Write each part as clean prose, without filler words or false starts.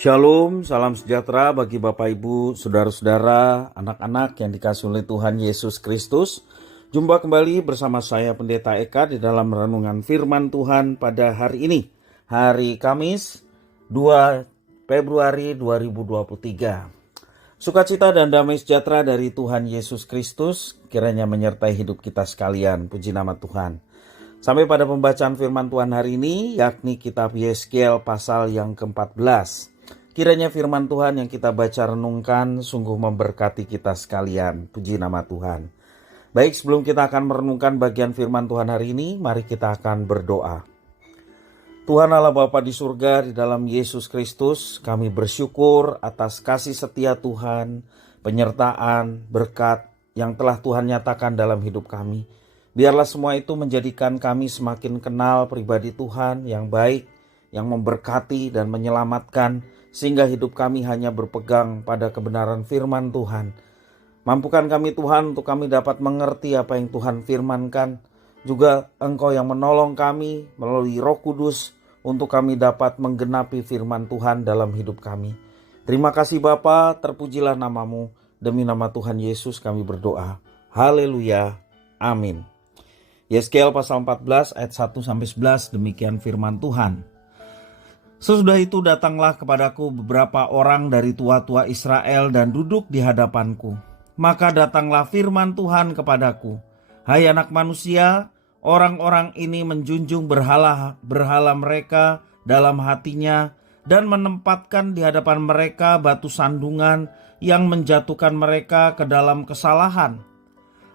Shalom, salam sejahtera bagi Bapak Ibu, saudara-saudara, anak-anak yang dikasihi oleh Tuhan Yesus Kristus. Jumpa kembali bersama saya Pendeta Eka di dalam renungan firman Tuhan pada hari ini. Hari Kamis 2 Februari 2023. Sukacita dan damai sejahtera dari Tuhan Yesus Kristus kiranya menyertai hidup kita sekalian. Puji nama Tuhan. Sampai pada pembacaan firman Tuhan hari ini, yakni kitab Yeskiel pasal yang ke-14. Kiranya firman Tuhan yang kita baca renungkan sungguh memberkati kita sekalian. Puji nama Tuhan. Baik, sebelum kita akan merenungkan bagian firman Tuhan hari ini, mari kita akan berdoa. Tuhan Allah Bapa di surga, di dalam Yesus Kristus, kami bersyukur atas kasih setia Tuhan, penyertaan, berkat yang telah Tuhan nyatakan dalam hidup kami. Biarlah semua itu menjadikan kami semakin kenal pribadi Tuhan yang baik, yang memberkati dan menyelamatkan, sehingga hidup kami hanya berpegang pada kebenaran firman Tuhan. Mampukan kami Tuhan untuk kami dapat mengerti apa yang Tuhan firmankan. Juga Engkau yang menolong kami melalui Roh Kudus untuk kami dapat menggenapi firman Tuhan dalam hidup kami. Terima kasih Bapa, terpujilah namamu. Demi nama Tuhan Yesus kami berdoa. Haleluya. Amin. Yeskiel pasal 14 ayat 1-11, demikian firman Tuhan. Sesudah itu datanglah kepadaku beberapa orang dari tua-tua Israel dan duduk di hadapanku. Maka datanglah firman Tuhan kepadaku. Hai anak manusia, orang-orang ini menjunjung berhala mereka dalam hatinya dan menempatkan di hadapan mereka batu sandungan yang menjatuhkan mereka ke dalam kesalahan.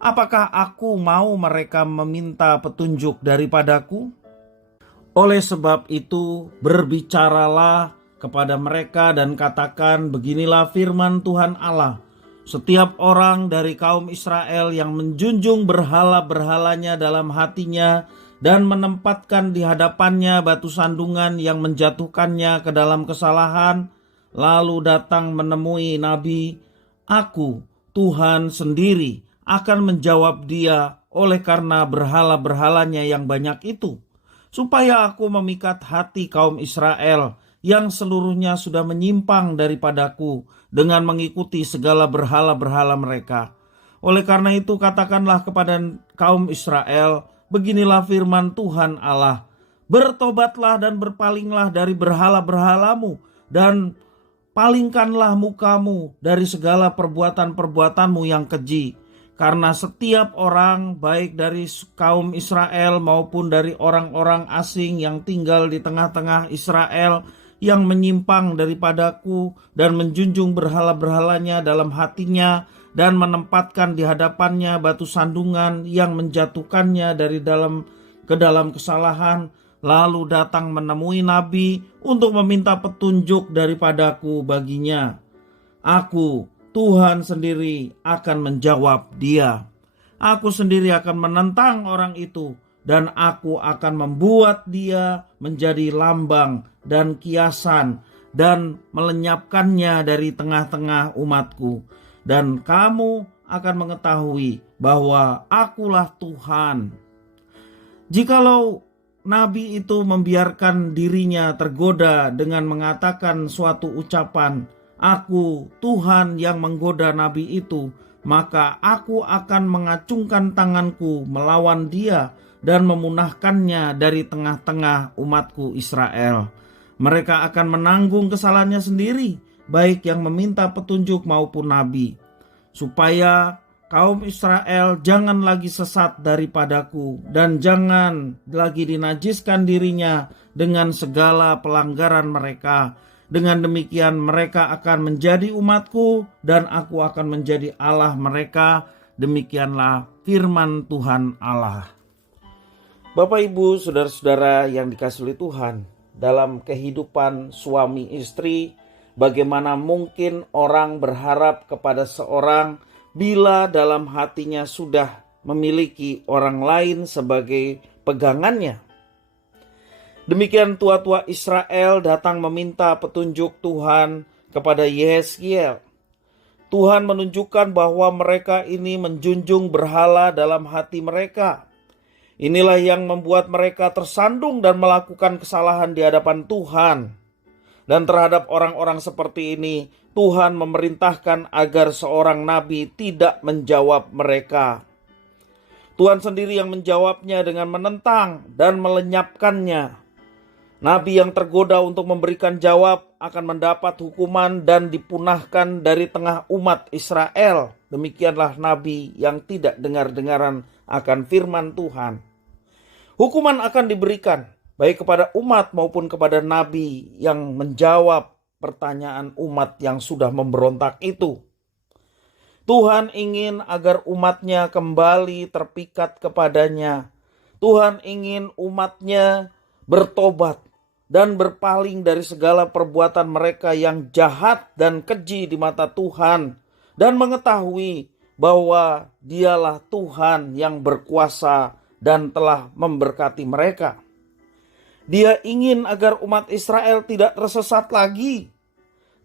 Apakah aku mau mereka meminta petunjuk daripadaku? Oleh sebab itu, berbicaralah kepada mereka dan katakan, beginilah firman Tuhan Allah. Setiap orang dari kaum Israel yang menjunjung berhala-berhalanya dalam hatinya dan menempatkan di hadapannya batu sandungan yang menjatuhkannya ke dalam kesalahan, lalu datang menemui Nabi, aku, Tuhan sendiri, akan menjawab dia oleh karena berhala-berhalanya yang banyak itu, supaya aku memikat hati kaum Israel yang seluruhnya sudah menyimpang daripadaku dengan mengikuti segala berhala-berhala mereka. Oleh karena itu katakanlah kepada kaum Israel, beginilah firman Tuhan Allah, bertobatlah dan berpalinglah dari berhala-berhalamu dan palingkanlah mukamu dari segala perbuatan-perbuatanmu yang keji. Karena setiap orang, baik dari kaum Israel maupun dari orang-orang asing yang tinggal di tengah-tengah Israel, yang menyimpang daripadaku dan menjunjung berhala-berhalanya dalam hatinya dan menempatkan di hadapannya batu sandungan yang menjatuhkannya ke dalam kesalahan, lalu datang menemui Nabi untuk meminta petunjuk daripadaku baginya. Aku, Tuhan sendiri akan menjawab dia. Aku sendiri akan menentang orang itu dan aku akan membuat dia menjadi lambang dan kiasan dan melenyapkannya dari tengah-tengah umatku. Dan kamu akan mengetahui bahwa akulah Tuhan. Jikalau Nabi itu membiarkan dirinya tergoda dengan mengatakan suatu ucapan, aku Tuhan yang menggoda nabi itu, maka aku akan mengacungkan tanganku melawan dia dan memunahkannya dari tengah-tengah umatku Israel. Mereka akan menanggung kesalahannya sendiri, baik yang meminta petunjuk maupun nabi, supaya kaum Israel jangan lagi sesat daripadaku dan jangan lagi dinajiskan dirinya dengan segala pelanggaran mereka. Dengan demikian mereka akan menjadi umatku dan aku akan menjadi Allah mereka. Demikianlah firman Tuhan Allah. Bapak Ibu, saudara-saudara yang dikasihi oleh Tuhan, dalam kehidupan suami istri, bagaimana mungkin orang berharap kepada seorang bila dalam hatinya sudah memiliki orang lain sebagai pegangannya? Demikian tua-tua Israel datang meminta petunjuk Tuhan kepada Yeskiel. Tuhan menunjukkan bahwa mereka ini menjunjung berhala dalam hati mereka. Inilah yang membuat mereka tersandung dan melakukan kesalahan di hadapan Tuhan. Dan terhadap orang-orang seperti ini, Tuhan memerintahkan agar seorang nabi tidak menjawab mereka. Tuhan sendiri yang menjawabnya dengan menentang dan melenyapkannya. Nabi yang tergoda untuk memberikan jawab akan mendapat hukuman dan dipunahkan dari tengah umat Israel. Demikianlah nabi yang tidak dengar-dengaran akan firman Tuhan. Hukuman akan diberikan baik kepada umat maupun kepada nabi yang menjawab pertanyaan umat yang sudah memberontak itu. Tuhan ingin agar umatnya kembali terpikat kepadanya. Tuhan ingin umatnya bertobat dan berpaling dari segala perbuatan mereka yang jahat dan keji di mata Tuhan, dan mengetahui bahwa Dialah Tuhan yang berkuasa dan telah memberkati mereka. Dia ingin agar umat Israel tidak tersesat lagi,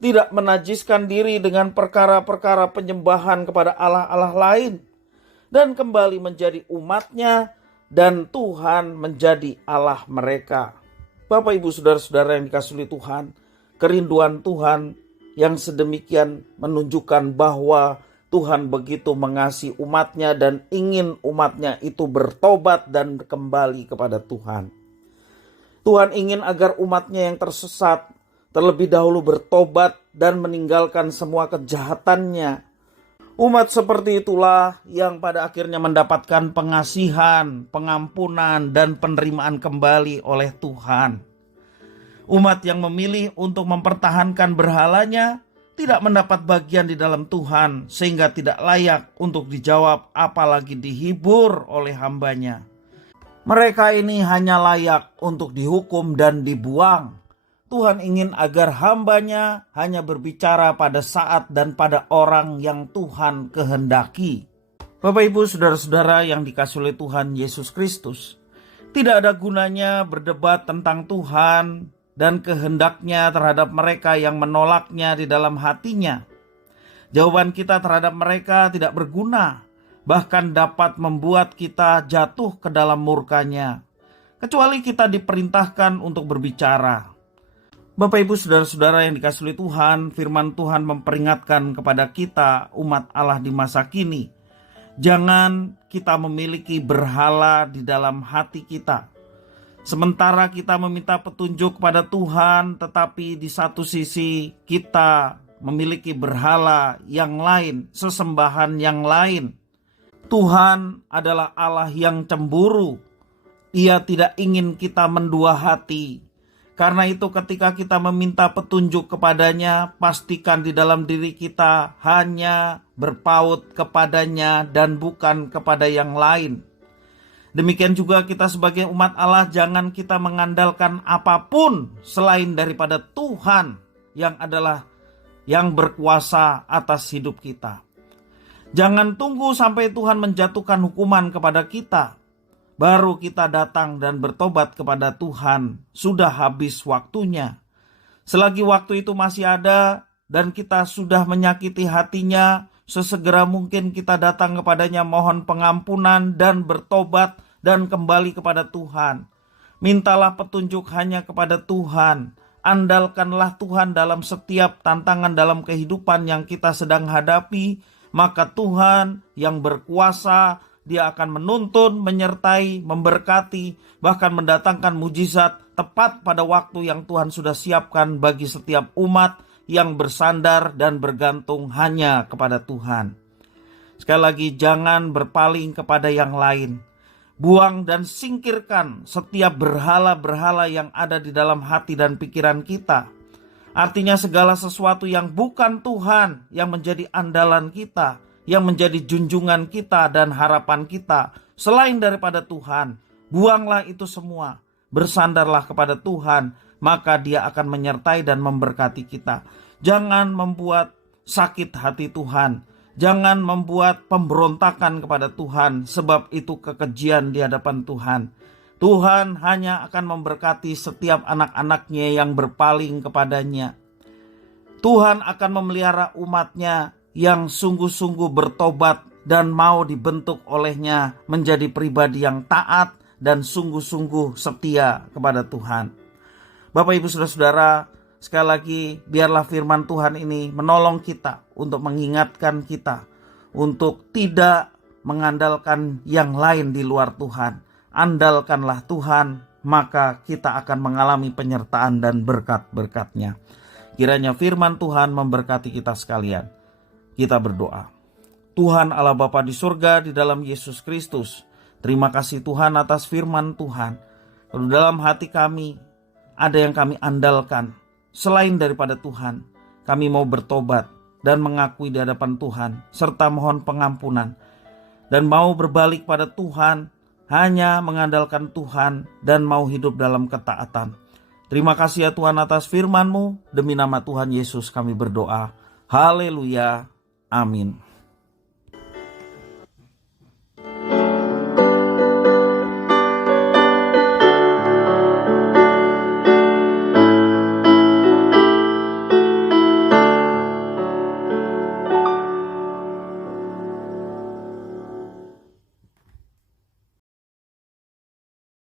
tidak menajiskan diri dengan perkara-perkara penyembahan kepada allah-allah lain, dan kembali menjadi umatnya dan Tuhan menjadi Allah mereka. Bapak, Ibu, saudara-saudara yang dikasihi Tuhan, kerinduan Tuhan yang sedemikian menunjukkan bahwa Tuhan begitu mengasihi umatnya dan ingin umatnya itu bertobat dan kembali kepada Tuhan. Tuhan ingin agar umatnya yang tersesat terlebih dahulu bertobat dan meninggalkan semua kejahatannya. Umat seperti itulah yang pada akhirnya mendapatkan pengasihan, pengampunan, dan penerimaan kembali oleh Tuhan. Umat yang memilih untuk mempertahankan berhalanya tidak mendapat bagian di dalam Tuhan, sehingga tidak layak untuk dijawab apalagi dihibur oleh hambanya. Mereka ini hanya layak untuk dihukum dan dibuang. Tuhan ingin agar hambanya hanya berbicara pada saat dan pada orang yang Tuhan kehendaki. Bapak, Ibu, saudara-saudara yang dikasihi oleh Tuhan Yesus Kristus, tidak ada gunanya berdebat tentang Tuhan dan kehendaknya terhadap mereka yang menolaknya di dalam hatinya. Jawaban kita terhadap mereka tidak berguna, bahkan dapat membuat kita jatuh ke dalam murkanya, kecuali kita diperintahkan untuk berbicara. Bapak, Ibu, saudara-saudara yang dikasihi Tuhan, firman Tuhan memperingatkan kepada kita umat Allah di masa kini. Jangan kita memiliki berhala di dalam hati kita. Sementara kita meminta petunjuk kepada Tuhan, tetapi di satu sisi kita memiliki berhala yang lain, sesembahan yang lain. Tuhan adalah Allah yang cemburu. Ia tidak ingin kita mendua hati. Karena itu ketika kita meminta petunjuk kepadanya, pastikan di dalam diri kita hanya berpaut kepadanya dan bukan kepada yang lain. Demikian juga kita sebagai umat Allah, jangan kita mengandalkan apapun selain daripada Tuhan yang adalah yang berkuasa atas hidup kita. Jangan tunggu sampai Tuhan menjatuhkan hukuman kepada kita, baru kita datang dan bertobat kepada Tuhan. Sudah habis waktunya. Selagi waktu itu masih ada dan kita sudah menyakiti hatinya, sesegera mungkin kita datang kepadanya, mohon pengampunan dan bertobat dan kembali kepada Tuhan. Mintalah petunjuk hanya kepada Tuhan. Andalkanlah Tuhan dalam setiap tantangan dalam kehidupan yang kita sedang hadapi. Maka Tuhan yang berkuasa, Dia akan menuntun, menyertai, memberkati, bahkan mendatangkan mujizat tepat pada waktu yang Tuhan sudah siapkan bagi setiap umat yang bersandar dan bergantung hanya kepada Tuhan. Sekali lagi, jangan berpaling kepada yang lain. Buang dan singkirkan setiap berhala-berhala yang ada di dalam hati dan pikiran kita. Artinya segala sesuatu yang bukan Tuhan yang menjadi andalan kita, yang menjadi junjungan kita dan harapan kita selain daripada Tuhan. Buanglah itu semua. Bersandarlah kepada Tuhan, maka Dia akan menyertai dan memberkati kita. Jangan membuat sakit hati Tuhan. Jangan membuat pemberontakan kepada Tuhan, sebab itu kekejian di hadapan Tuhan. Tuhan hanya akan memberkati setiap anak-anaknya yang berpaling kepadanya. Tuhan akan memelihara umatnya yang sungguh-sungguh bertobat dan mau dibentuk olehnya menjadi pribadi yang taat dan sungguh-sungguh setia kepada Tuhan. Bapak, Ibu, saudara-saudara, Sekali lagi, biarlah firman Tuhan ini menolong kita untuk mengingatkan kita untuk tidak mengandalkan yang lain di luar Tuhan. Andalkanlah Tuhan, maka kita akan mengalami penyertaan dan berkat-berkat-Nya. Kiranya firman Tuhan memberkati kita sekalian. Kita berdoa. Tuhan Allah Bapa di surga, di dalam Yesus Kristus, terima kasih Tuhan atas firman Tuhan. Kalau dalam hati kami ada yang kami andalkan selain daripada Tuhan, kami mau bertobat dan mengakui di hadapan Tuhan, serta mohon pengampunan, dan mau berbalik pada Tuhan, hanya mengandalkan Tuhan, dan mau hidup dalam ketaatan. Terima kasih ya Tuhan atas firman-Mu, demi nama Tuhan Yesus kami berdoa. Haleluya, amin.